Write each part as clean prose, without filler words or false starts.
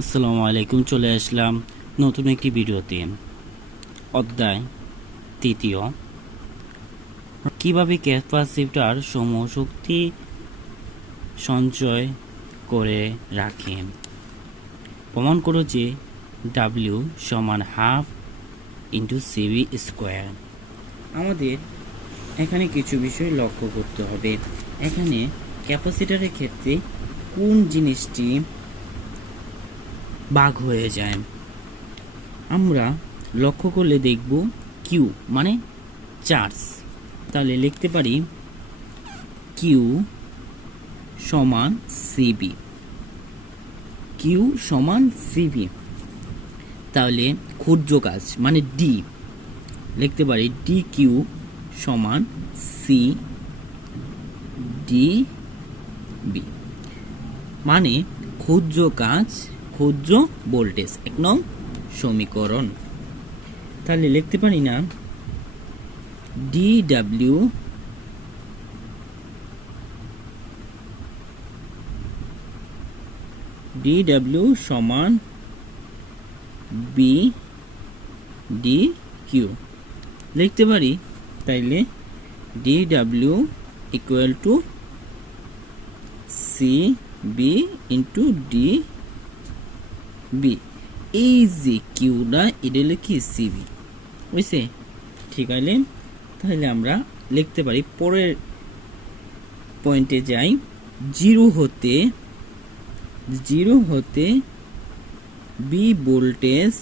আসসালামু আলাইকুম, চলে আসলাম নতুন একটি ভিডিওতে। অধ্যায় তৃতীয়, কিভাবে ক্যাপাসিটর সমূহ শক্তি সঞ্চয় করে রাখে। প্রমাণ করো যে W সমান হাফ ইন্টু সিবি স্কোয়ার। আমাদের এখানে কিছু বিষয় লক্ষ্য করতে হবে। এখানে ক্যাপাসিটরের ক্ষেত্রে কোন জিনিসটি ভাগ হয়ে যায় আমরা লক্ষ্য করলে দেখব কিউ মানে চার্জ। তাহলে লিখতে পারি কিউ সমান সিবি, কিউ সমান সিবি। তাহলে ক্ষুদ্র কাজ মানে ডি, লিখতে পারি ডি কিউ সমান সি ডি বি, মানে ক্ষুদ্র কাজ ক্ষুদ্র ভোল্টেজ, 1 নং সমীকরণ। তাহলে লিখতে পারি না DW সমান বি ডি কিউ লিখতে পারি। তাইলে DW equal to C B into D B. এই যে কিউটা এটা হলো কি সিবি, বুঝছে? ঠিক আছে, তাহলে আমরা লিখতে পারি পরের পয়েন্টে যাই। জিরো হতে বি ভোল্টেজ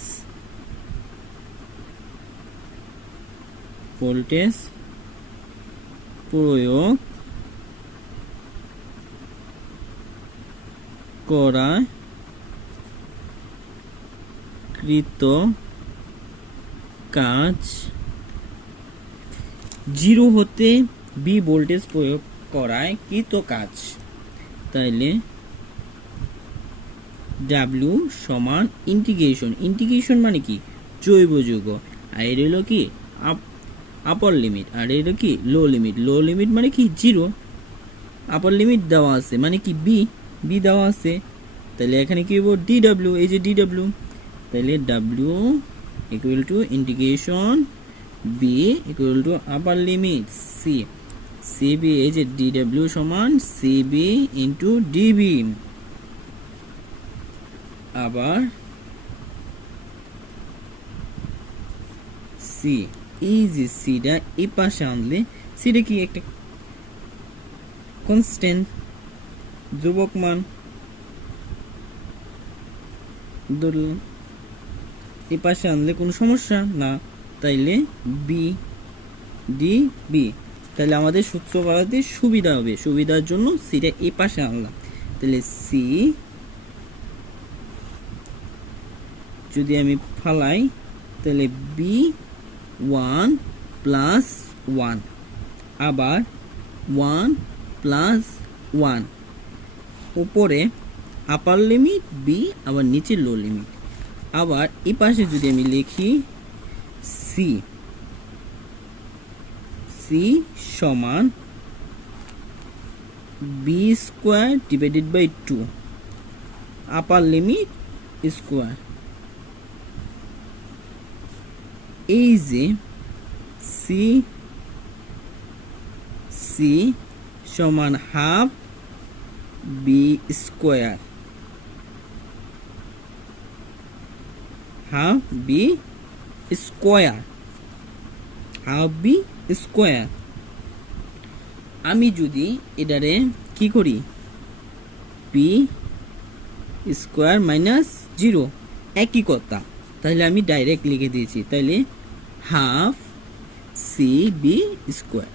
প্রয়োগ করা কৃত কাজ। জিরো হতে বি ভোল্টেজ প্রয়োগ করায় কৃত কাজ। তাইলে ডাব্লিউ সমান ইন্টিগ্রেশন মানে কি জৈব যৌগ, আর এটা হলো কি আপার লিমিট, আর এটা কি লো লিমিট মানে কি জিরো। আপার লিমিট দেওয়া আছে মানে কি বি দেওয়া আছে। তাহলে এখানে কি হবো ডিডাব্লিউ, এই যে ডিডাব্লিউ। তাহলে W equal to integration B equal to upper limit C B, এই যে ডিডাব্লিউ সমান সিবি ইন্টু ডিবি। আবার সি, এই যে সিটা এই পাশে আনলে সিটা কি একটা কনস্ট্যান্ট ধ্রুবক মান, এই পাশে আনলে কোনো সমস্যা না। তাইলে বি ডি বি, তাহলে আমাদের সূত্র পাওয়াতে সুবিধা হবে, সুবিধার জন্য সিটা এই পাশে আনলাম। তাহলে সি যদি আমি ফালাই তাহলে বি 1 প্লাস 1, আবার 1 প্লাস 1, উপরে আপার লিমিট বি, আবার নিচে লো লিমিট। আবার এই পাশে যদি আমি লিখি সি সমান B square divided by 2, upper limit square. এই যে সি সমান half B square, half B square. আমি যদি এটারে কি করি বি স্কোয়ার মাইনাস 0 একই কথা, তাহলে আমি ডাইরেক্ট লিখে দিয়েছি। তাহলে হাফ সি বি স্কোয়ার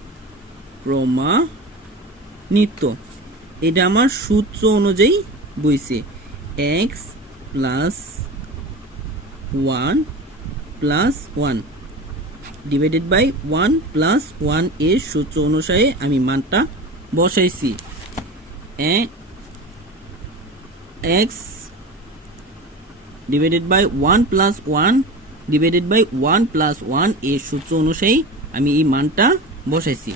প্রমাণিত। এটা আমার সূত্র অনুযায়ী বইছে X plus 1 plus 1 divided by 1 plus 1 এর সূত্র অনুসারে আমি মানটা বসাইছি। X divided by 1 plus 1 divided by 1 plus 1 এর সূত্র অনুসারে আমি এই মানটা বসাইছি।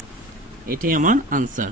এটাই আমার আনসার।